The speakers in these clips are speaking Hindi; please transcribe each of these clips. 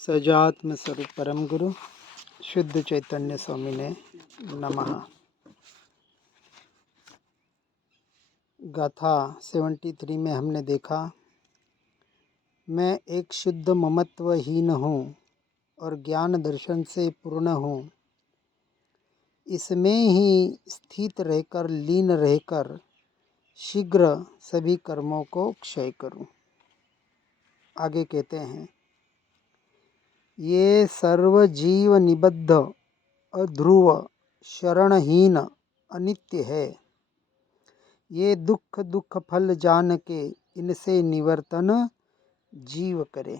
सजात्म स्वरूप परम गुरु शुद्ध चैतन्य स्वामी ने नमः। गाथा 73 में हमने देखा, मैं एक शुद्ध ममत्वहीन हूँ और ज्ञान दर्शन से पूर्ण हूँ। इसमें ही स्थित रहकर, लीन रहकर शीघ्र सभी कर्मों को क्षय करूँ। आगे कहते हैं, ये सर्व जीव निबद्ध अध्रुव शरणहीन अनित्य है। ये दुख फल जान के इनसे निवर्तन जीव करे।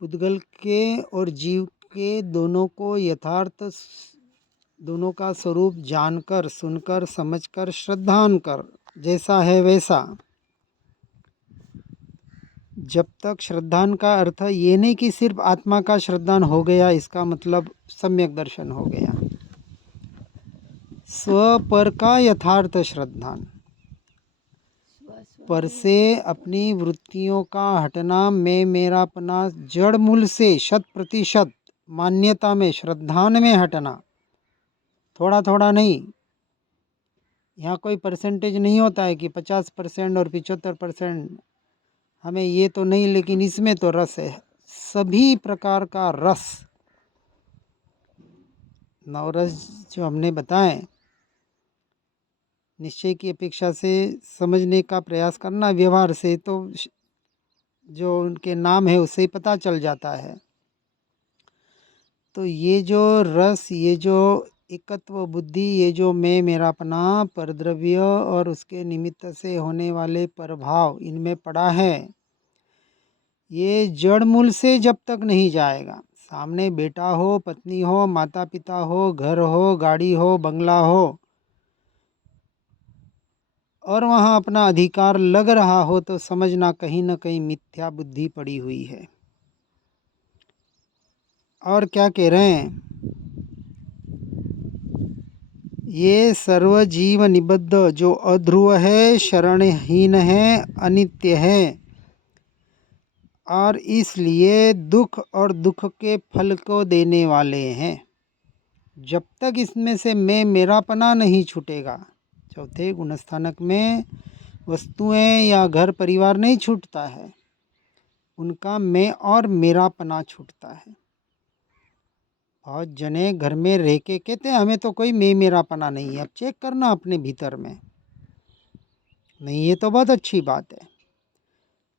पुद्गल के और जीव के दोनों को यथार्थ, दोनों का स्वरूप जानकर, सुनकर, समझकर, श्रद्धान कर, जैसा है वैसा। जब तक श्रद्धान का अर्थ ये नहीं कि सिर्फ आत्मा का श्रद्धान हो गया, इसका मतलब सम्यक दर्शन हो गया। स्व पर का यथार्थ श्रद्धान, पर से अपनी वृत्तियों का हटना, मैं मेरापना जड़ मूल से 100% मान्यता में, श्रद्धान में हटना। थोड़ा थोड़ा नहीं, यहाँ कोई परसेंटेज नहीं होता है कि 50% और 75%। हमें ये तो नहीं, लेकिन इसमें तो रस है। सभी प्रकार का रस, नवरस जो हमने बताए, निश्चय की अपेक्षा से समझने का प्रयास करना, व्यवहार से तो जो उनके नाम है उससे ही पता चल जाता है। तो ये जो रस, ये जो एकत्व बुद्धि, ये जो मैं मेरापना, परद्रव्य और उसके निमित्त से होने वाले प्रभाव इनमें पड़ा है, ये जड़ मूल से जब तक नहीं जाएगा, सामने बेटा हो, पत्नी हो, माता पिता हो, घर हो, गाड़ी हो, बंगला हो, और वहाँ अपना अधिकार लग रहा हो, तो समझना कहीं न कहीं मिथ्या बुद्धि पड़ी हुई है। और क्या कह रहे हैं, ये सर्व जीव निबद्ध जो अध्रुव है, शरणहीन है, अनित्य है, और इसलिए दुख और दुख के फल को देने वाले हैं। जब तक इसमें से मैं मेरापना नहीं छूटेगा, चौथे गुणस्थानक में वस्तुएं या घर परिवार नहीं छूटता है, उनका मैं और मेरापना छूटता है। बहुत जने घर में रह के कहते हैं हमें तो कोई मैं मेरापना नहीं है। अब चेक करना अपने भीतर में, नहीं ये तो बहुत अच्छी बात है,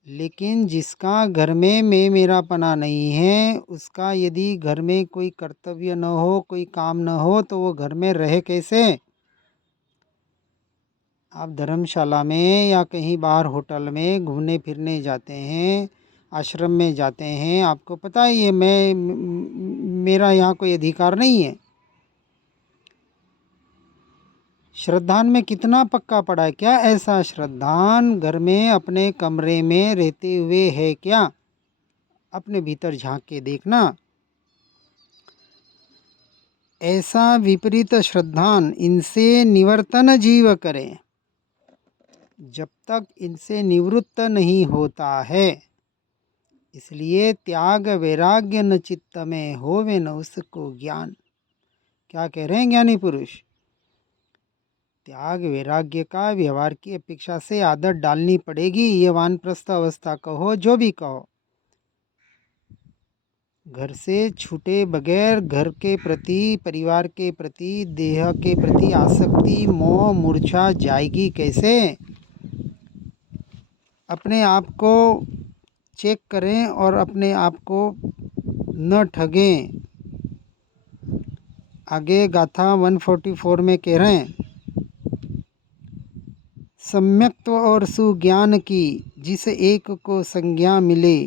लेकिन जिसका घर में मैं मेरापना नहीं है, उसका यदि घर में कोई कर्तव्य न हो, कोई काम न हो, तो वो घर में रहे कैसे? आप धर्मशाला में या कहीं बाहर होटल में घूमने फिरने जाते हैं, आश्रम में जाते हैं, आपको पता ही है मेरा यहाँ कोई अधिकार नहीं है। श्रद्धान में कितना पक्का पड़ा है? क्या ऐसा श्रद्धान घर में अपने कमरे में रहते हुए है क्या? अपने भीतर झांक के देखना। ऐसा विपरीत श्रद्धान इनसे निवर्तन जीव करें। जब तक इनसे निवृत्त नहीं होता है, इसलिए त्याग वैराग्य न चित्त में होवे न उसको ज्ञान। क्या कह रहे हैं ज्ञानी पुरुष? त्याग वैराग्य का व्यवहार की अपेक्षा से आदत डालनी पड़ेगी। ये वानप्रस्थ अवस्था कहो, जो भी कहो, घर से छूटे बगैर घर के प्रति, परिवार के प्रति, देह के प्रति आसक्ति, मोह, मूर्छा जाएगी कैसे? अपने आप को चेक करें और अपने आप को न ठगें। आगे गाथा 144 में कह रहे हैं, सम्यक्त्व और सुज्ञान की जिस एक को संज्ञा मिले,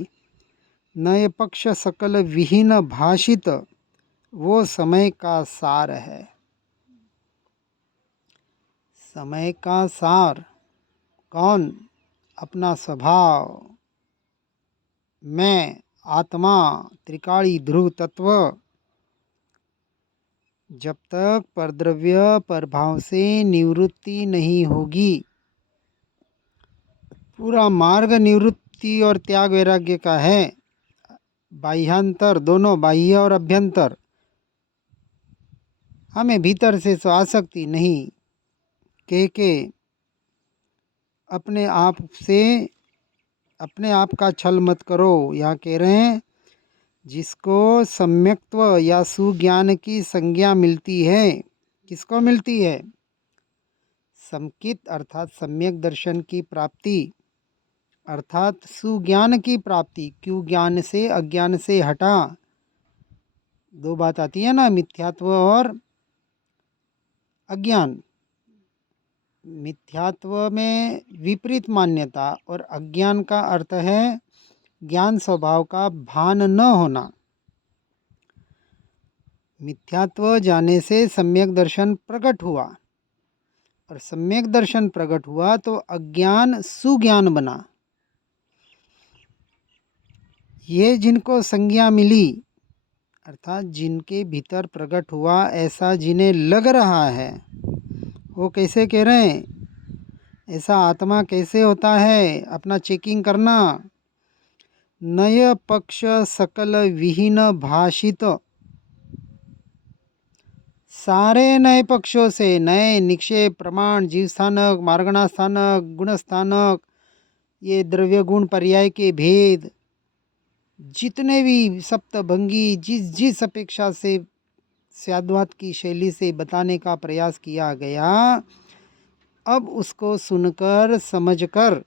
नय पक्ष सकल विहीन भाषित, वो समय का सार है। समय का सार कौन? अपना स्वभाव, मैं, आत्मा, त्रिकाली ध्रुव तत्व। जब तक परद्रव्य प्रभाव से निवृत्ति नहीं होगी, पूरा मार्ग निवृत्ति मुक्ति और त्याग वैराग्य का है। बाह्यांतर दोनों, बाह्य और अभ्यंतर। हमें भीतर से तो आसक्ति नहीं कह के अपने आप से अपने आप का छल मत करो। यहाँ कह रहे हैं जिसको सम्यक्त्व या सुज्ञान की संज्ञा मिलती है। किसको मिलती है? समकित अर्थात सम्यक दर्शन की प्राप्ति, अर्थात सुज्ञान की प्राप्ति। क्यों ज्ञान से अज्ञान से हटा। दो बात आती है ना, मिथ्यात्व और अज्ञान। मिथ्यात्व में विपरीत मान्यता और अज्ञान का अर्थ है ज्ञान स्वभाव का भान न होना। मिथ्यात्व जाने से सम्यक दर्शन प्रकट हुआ और सम्यक दर्शन प्रकट हुआ तो अज्ञान सुज्ञान बना। ये जिनको संज्ञा मिली अर्थात जिनके भीतर प्रकट हुआ, ऐसा जिन्हें लग रहा है, वो कैसे कह रहे हैं? ऐसा आत्मा कैसे होता है? अपना चेकिंग करना। नय पक्ष सकल विहीन भाषित। सारे नए पक्षों से, नए निक्षेप, प्रमाण, जीव स्थानक, मार्गणा स्थानक, गुण स्थानक, ये द्रव्य गुण पर्याय के भेद, जितने भी सप्तभंगी जिस अपेक्षा से स्याद्वात की शैली से बताने का प्रयास किया गया, अब उसको सुनकर समझकर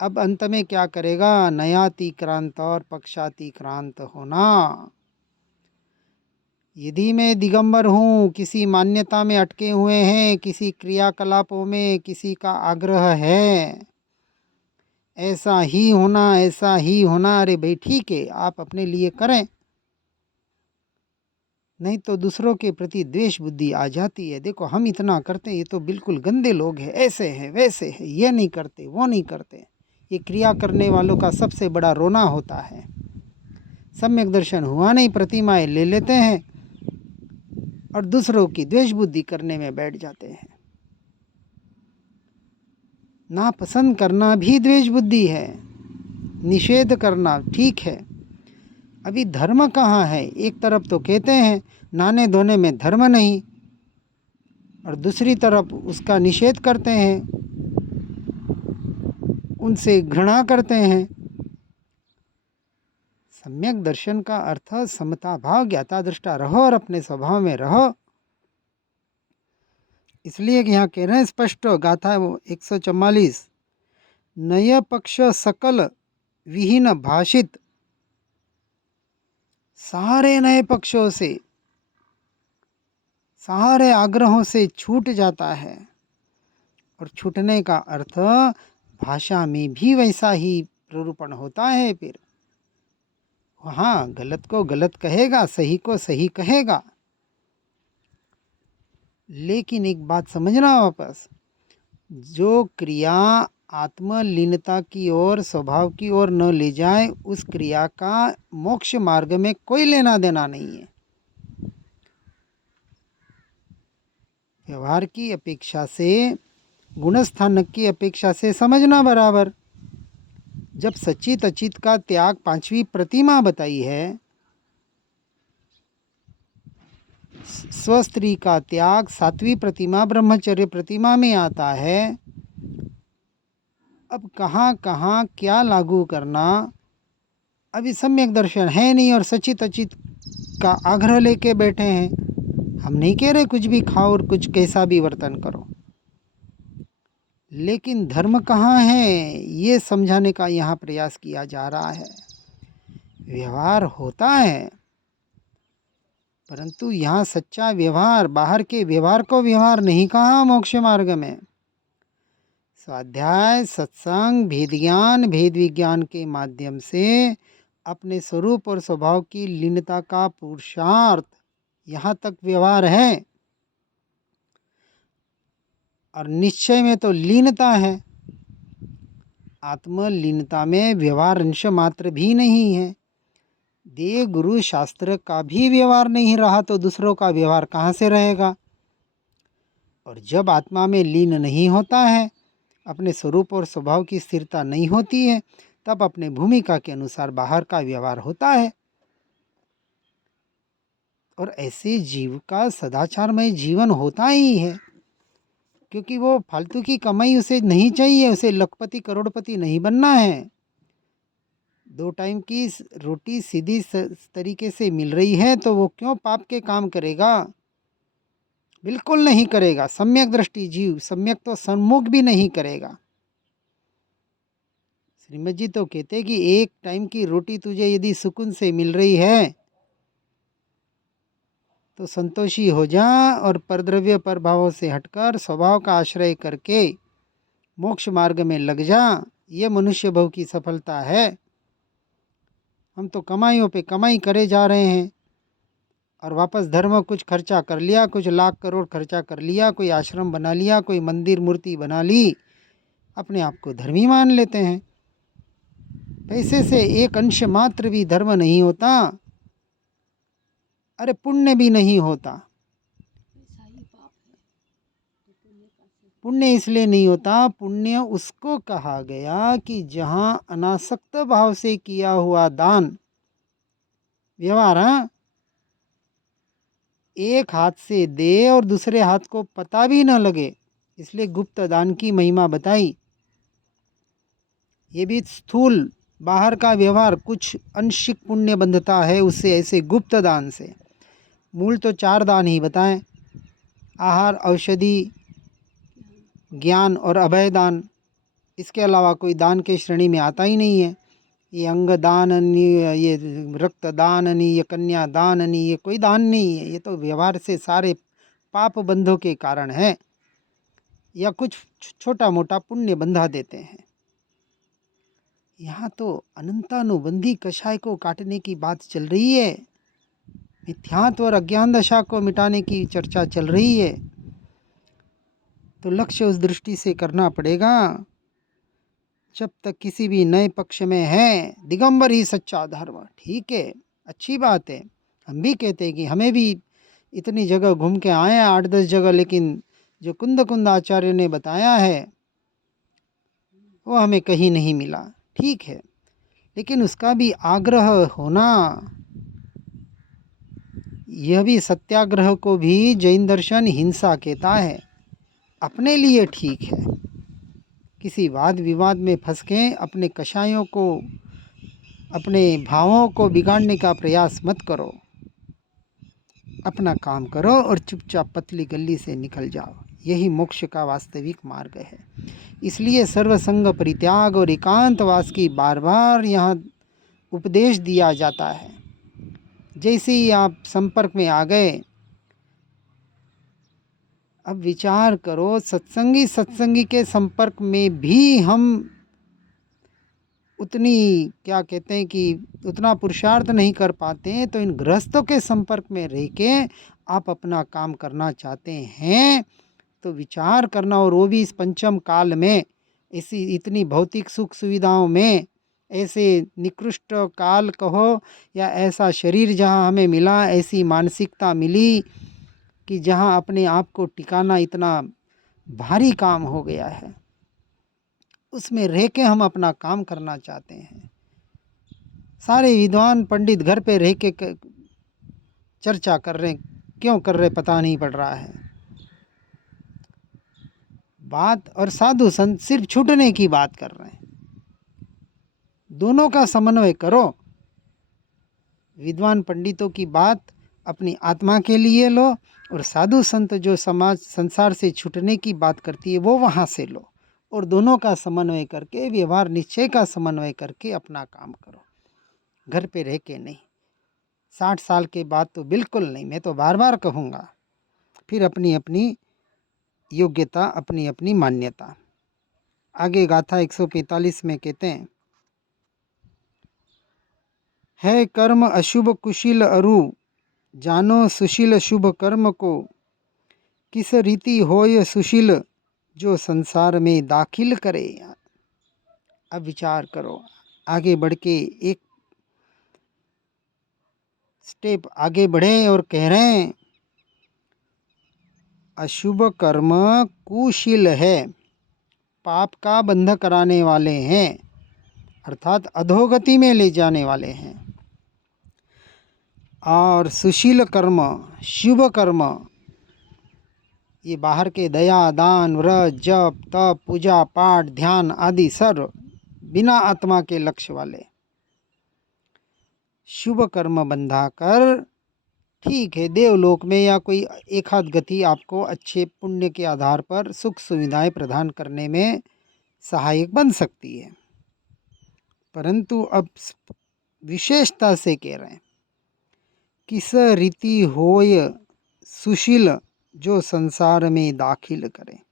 अब अंत में क्या करेगा? नयातिक्रांत और पक्षातिक्रांत होना। यदि मैं दिगंबर हूँ, किसी मान्यता में अटके हुए हैं, किसी क्रियाकलापों में किसी का आग्रह है, ऐसा ही होना, ऐसा ही होना, अरे भाई ठीक है, आप अपने लिए करें, नहीं तो दूसरों के प्रति द्वेष बुद्धि आ जाती है। देखो हम इतना करते हैं, ये तो बिल्कुल गंदे लोग हैं, ऐसे हैं वैसे हैं, ये नहीं करते वो नहीं करते। ये क्रिया करने वालों का सबसे बड़ा रोना होता है। सम्यक दर्शन हुआ नहीं, प्रतिमाएं ले लेते हैं और दूसरों की द्वेष बुद्धि करने में बैठ जाते हैं। नापसंद करना भी द्वेष बुद्धि है, निषेध करना ठीक है। अभी धर्म कहाँ है? एक तरफ तो कहते हैं नहाने धोने में धर्म नहीं, और दूसरी तरफ उसका निषेध करते हैं, उनसे घृणा करते हैं। सम्यक दर्शन का अर्थ समता भाव, ज्ञाता दृष्टा रहो और अपने स्वभाव में रहो। इसलिए कि यहाँ कह रहे हैं स्पष्ट, गाथा 144, नय पक्ष सकल विहीन भाषित। सारे नए पक्षों से, सारे आग्रहों से छूट जाता है। और छूटने का अर्थ भाषा में भी वैसा ही प्ररूपण होता है। फिर हाँ, गलत को गलत कहेगा, सही को सही कहेगा। लेकिन एक बात समझना वापस, जो क्रिया आत्मलीनता की ओर, स्वभाव की ओर न ले जाए, उस क्रिया का मोक्ष मार्ग में कोई लेना देना नहीं है। व्यवहार की अपेक्षा से, गुणस्थानक की अपेक्षा से समझना बराबर। जब सचित अचित का त्याग पांचवी प्रतिमा बताई है, स्वस्त्री का त्याग सातवीं प्रतिमा ब्रह्मचर्य प्रतिमा में आता है। अब कहाँ कहाँ क्या लागू करना, अभी सम्यक दर्शन है नहीं और सचित अचित का आग्रह लेके बैठे हैं। हम नहीं कह रहे कुछ भी खाओ और कुछ कैसा भी वर्तन करो, लेकिन धर्म कहाँ है ये समझाने का यहाँ प्रयास किया जा रहा है। व्यवहार होता है, परंतु यहाँ सच्चा व्यवहार, बाहर के व्यवहार को व्यवहार नहीं कहा मोक्ष मार्ग में। स्वाध्याय, सत्संग, भेद ज्ञान, भेद विज्ञान के माध्यम से अपने स्वरूप और स्वभाव की लीनता का पुरुषार्थ, यहाँ तक व्यवहार है। और निश्चय में तो लीनता है, आत्मलीनता में व्यवहार अंश मात्र भी नहीं है। देव गुरु शास्त्र का भी व्यवहार नहीं रहा तो दूसरों का व्यवहार कहाँ से रहेगा? और जब आत्मा में लीन नहीं होता है अपने स्वरूप और स्वभाव की स्थिरता नहीं होती है, तब अपने भूमिका के अनुसार बाहर का व्यवहार होता है। और ऐसे जीव का सदाचारमय जीवन होता ही है, क्योंकि वो फालतू की कमाई उसे नहीं चाहिए, उसे लखपति करोड़पति नहीं बनना है। 2 टाइम की रोटी सीधी तरीके से मिल रही है तो वो क्यों पाप के काम करेगा? बिल्कुल नहीं करेगा। सम्यक दृष्टि जीव सम्यक तो सन्मुख भी नहीं करेगा। श्रीमद जी तो कहते हैं कि 1 टाइम की रोटी तुझे यदि सुकून से मिल रही है तो संतोषी हो जा और परद्रव्य पर भावों से हटकर स्वभाव का आश्रय करके मोक्ष मार्ग में लग जा। ये मनुष्य भव की सफलता है। हम तो कमाइयों पे कमाई करे जा रहे हैं और वापस धर्म कुछ खर्चा कर लिया, कुछ लाख करोड़ खर्चा कर लिया, कोई आश्रम बना लिया, कोई मंदिर मूर्ति बना ली, अपने आप को धर्मी मान लेते हैं। पैसे से एक अंश मात्र भी धर्म नहीं होता, अरे पुण्य भी नहीं होता। पुण्य इसलिए नहीं होता, पुण्य उसको कहा गया कि जहाँ अनासक्त भाव से किया हुआ दान व्यवहार, एक हाथ से दे और दूसरे हाथ को पता भी न लगे, इसलिए गुप्त दान की महिमा बताई। ये भी स्थूल बाहर का व्यवहार कुछ अंशिक पुण्य बंधता है उससे, ऐसे गुप्त दान से। मूल तो 4 दान ही बताएं, आहार, औषधि, ज्ञान और अभय दान। इसके अलावा कोई दान के श्रेणी में आता ही नहीं है। ये अंग दान नहीं, ये रक्त दान नहीं, ये कन्या दान नहीं, ये कोई दान नहीं है। ये तो व्यवहार से सारे पाप बंधों के कारण है, या कुछ छोटा मोटा पुण्य बंधा देते हैं। यहाँ तो अनंतानुबंधी कषाय को काटने की बात चल रही है, मिथ्यात्व और अज्ञान दशा को मिटाने की चर्चा चल रही है। तो लक्ष्य उस दृष्टि से करना पड़ेगा। जब तक किसी भी नए पक्ष में है, दिगंबर ही सच्चा धर्म। ठीक है, अच्छी बात है। हम भी कहते हैं कि हमें भी इतनी जगह घूम के आए हैं, 8-10 जगह, लेकिन जो कुंद आचार्य ने बताया है वो हमें कहीं नहीं मिला। ठीक है, लेकिन उसका भी आग्रह होना। यह भी सत्याग्रह को भी जैन दर्शन हिंसा कहता है। अपने लिए ठीक है, किसी वाद विवाद में फंस के अपने कषायों को, अपने भावों को बिगाड़ने का प्रयास मत करो। अपना काम करो और चुपचाप पतली गली से निकल जाओ। यही मोक्ष का वास्तविक मार्ग है। इसलिए सर्वसंग परित्याग और एकांतवास की बार बार यहाँ उपदेश दिया जाता है। जैसे ही आप संपर्क में आ गए, अब विचार करो, सत्संगी के संपर्क में भी हम उतनी, क्या कहते हैं कि उतना पुरुषार्थ नहीं कर पाते हैं, तो इन गृहस्थों के संपर्क में रह के आप अपना काम करना चाहते हैं तो विचार करना। और वो भी इस पंचम काल में, ऐसी इतनी भौतिक सुख सुविधाओं में, ऐसे निकृष्ट काल कहो या ऐसा शरीर जहाँ हमें मिला, ऐसी मानसिकता मिली कि जहाँ अपने आप को टिकाना इतना भारी काम हो गया है, उसमें रह के हम अपना काम करना चाहते हैं। सारे विद्वान पंडित घर पे रह के चर्चा कर रहे हैं, क्यों कर रहे पता नहीं पड़ रहा है बात। और साधु संत सिर्फ छूटने की बात कर रहे हैं। दोनों का समन्वय करो। विद्वान पंडितों की बात अपनी आत्मा के लिए लो, और साधु संत जो समाज संसार से छूटने की बात करती है वो वहाँ से लो, और दोनों का समन्वय करके, व्यवहार निश्चय का समन्वय करके अपना काम करो। घर पे रह के नहीं। 60 साल के बाद तो बिल्कुल नहीं। मैं तो बार बार कहूँगा। फिर अपनी अपनी योग्यता, अपनी अपनी मान्यता। आगे गाथा 145 में कहते हैं, है कर्म अशुभ कुशील अरु, जानो सुशील शुभ कर्म को, किस रीति होय सुशील, जो संसार में दाखिल करे। अब विचार करो, आगे बढ़ के एक स्टेप आगे बढ़े और कह रहे हैं, अशुभ कर्म कुशील है, पाप का बंध कराने वाले हैं, अर्थात अधोगति में ले जाने वाले हैं। और सुशील कर्म, शुभ कर्म, ये बाहर के दया, दान, व्रत, जप, तप, पूजा पाठ, ध्यान आदि सर्व बिना आत्मा के लक्ष्य वाले शुभ कर्म बंधाकर, ठीक है, देवलोक में या कोई एक आध गति आपको अच्छे पुण्य के आधार पर सुख सुविधाएं प्रदान करने में सहायक बन सकती है, परंतु अब विशेषता से कह रहे हैं, किस रीति होय सुशील जो संसार में दाखिल करे।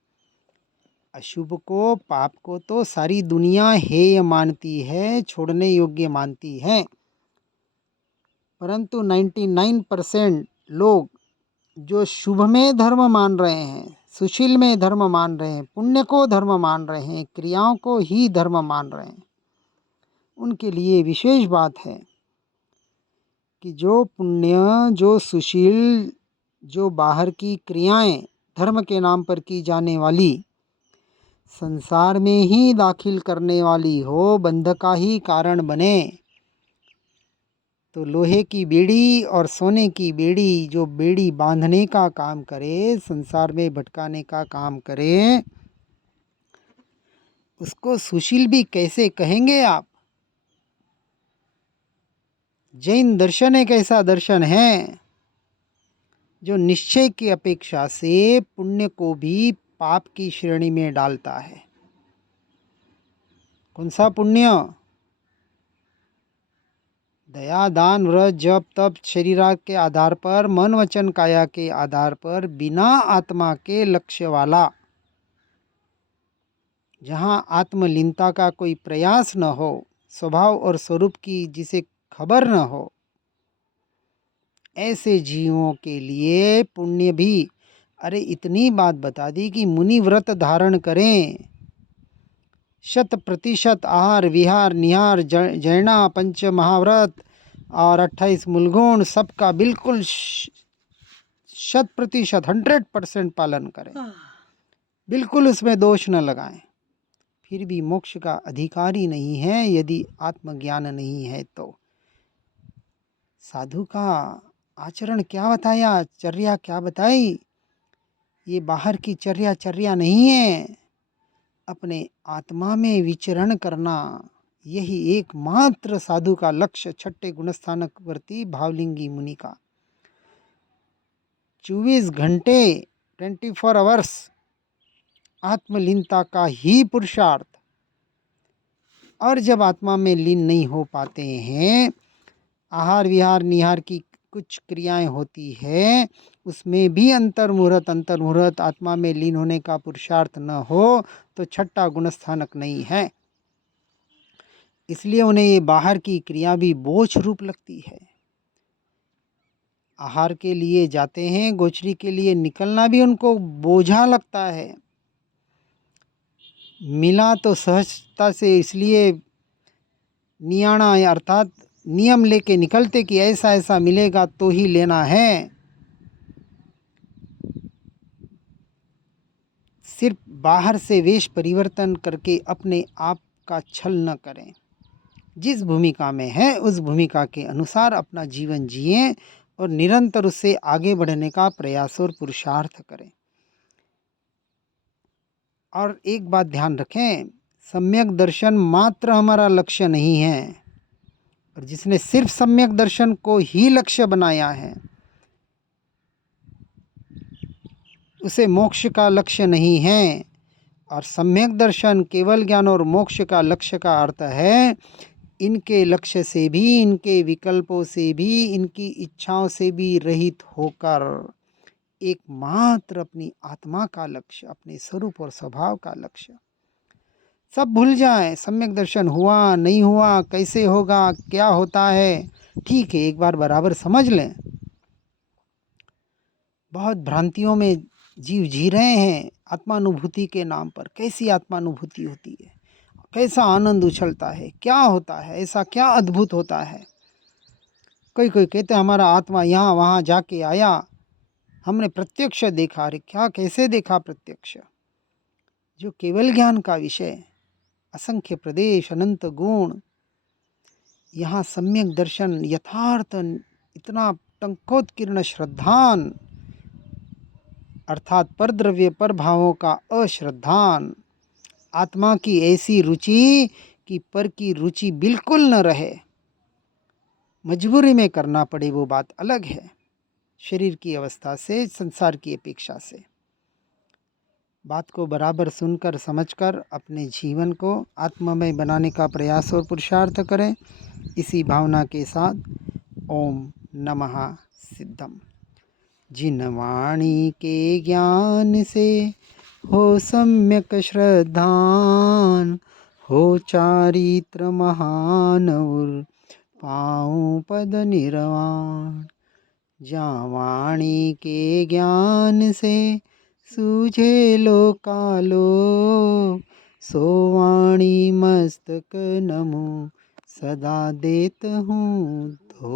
अशुभ को, पाप को तो सारी दुनिया हेय मानती है, छोड़ने योग्य मानती है, परंतु 99% लोग जो शुभ में धर्म मान रहे हैं, सुशील में धर्म मान रहे हैं, पुण्य को धर्म मान रहे हैं, क्रियाओं को ही धर्म मान रहे हैं, उनके लिए विशेष बात है कि जो पुण्य, जो सुशील, जो बाहर की क्रियाएं धर्म के नाम पर की जाने वाली संसार में ही दाखिल करने वाली हो, बंध का ही कारण बने, तो लोहे की बेड़ी और सोने की बेड़ी, जो बेड़ी बांधने का काम करे, संसार में भटकाने का काम करे, उसको सुशील भी कैसे कहेंगे आप? जैन दर्शन एक ऐसा दर्शन है जो निश्चय की अपेक्षा से पुण्य को भी पाप की श्रेणी में डालता है। कौन सा पुण्य? दया, दान, व्रत, जप, तप, शरीर के आधार पर, मन वचन काया के आधार पर, बिना आत्मा के लक्ष्य वाला, जहाँ आत्मलीनता का कोई प्रयास न हो, स्वभाव और स्वरूप की जिसे खबर न हो, ऐसे जीवों के लिए पुण्य भी, अरे इतनी बात बता दी कि मुनि व्रत धारण करें, 100% आहार विहार निहार जैना पंच महाव्रत और 28 मूलगुण सबका बिल्कुल 100%, 100% पालन करें, बिल्कुल उसमें दोष न लगाएं, फिर भी मोक्ष का अधिकारी नहीं है यदि आत्मज्ञान नहीं है तो। साधु का आचरण क्या बताया, चर्या क्या बताई? ये बाहर की चर्या नहीं है, अपने आत्मा में विचरण करना, यही एकमात्र साधु का लक्ष्य। छठे गुणस्थानक वर्ती भावलिंगी मुनि का 24 घंटे 24 आवर्स आत्मलीनता का ही पुरुषार्थ। और जब आत्मा में लीन नहीं हो पाते हैं, आहार विहार निहार की कुछ क्रियाएं होती है, उसमें भी अंतर्मुहूर्त आत्मा में लीन होने का पुरुषार्थ न हो तो छठा गुणस्थानक नहीं है। इसलिए उन्हें ये बाहर की क्रिया भी बोझ रूप लगती है। आहार के लिए जाते हैं, गोचरी के लिए निकलना भी उनको बोझा लगता है। मिला तो सहजता से, इसलिए नियाणा अर्थात नियम लेके निकलते कि ऐसा ऐसा मिलेगा तो ही लेना है। सिर्फ बाहर से वेश परिवर्तन करके अपने आप का छल न करें। जिस भूमिका में है उस भूमिका के अनुसार अपना जीवन जिएं और निरंतर उससे आगे बढ़ने का प्रयास और पुरुषार्थ करें। और एक बात ध्यान रखें, सम्यक दर्शन मात्र हमारा लक्ष्य नहीं है, और जिसने सिर्फ सम्यक दर्शन को ही लक्ष्य बनाया है उसे मोक्ष का लक्ष्य नहीं है। और सम्यक दर्शन केवल ज्ञान और मोक्ष का लक्ष्य का अर्थ है इनके लक्ष्य से भी, इनके विकल्पों से भी, इनकी इच्छाओं से भी रहित होकर एकमात्र अपनी आत्मा का लक्ष्य, अपने स्वरूप और स्वभाव का लक्ष्य। सब भूल जाएं, सम्यक दर्शन हुआ नहीं हुआ, कैसे होगा, क्या होता है, ठीक है, एक बार बराबर समझ लें। बहुत भ्रांतियों में जीव जी रहे हैं आत्मानुभूति के नाम पर। कैसी आत्मानुभूति होती है, कैसा आनंद उछलता है, क्या होता है, ऐसा क्या अद्भुत होता है। कोई कहते हमारा आत्मा यहाँ वहाँ जाके आया, हमने प्रत्यक्ष देखा। अरे क्या, कैसे देखा प्रत्यक्ष? जो केवल ज्ञान का विषय, असंख्य प्रदेश, अनंत गुण, यहाँ सम्यक दर्शन, यथार्थ, इतना टंकोत्कीर्ण श्रद्धान अर्थात पर द्रव्य पर भावों का अश्रद्धान, आत्मा की ऐसी रुचि कि पर की रुचि बिल्कुल न रहे, मजबूरी में करना पड़े, वो बात अलग है। शरीर की अवस्था से, संसार की अपेक्षा से। बात को बराबर सुनकर समझकर अपने जीवन को आत्ममय बनाने का प्रयास और पुरुषार्थ करें। इसी भावना के साथ ओम नमः सिद्धम। जिन वाणी के ज्ञान से हो सम्यक श्रद्धान, हो चारित्र महान और पाऊँ पद निर्वाण। जहाँ वाणी के ज्ञान से सूझे लोकालो, सो वाणी मस्तक नमो सदा देत हूँ धो।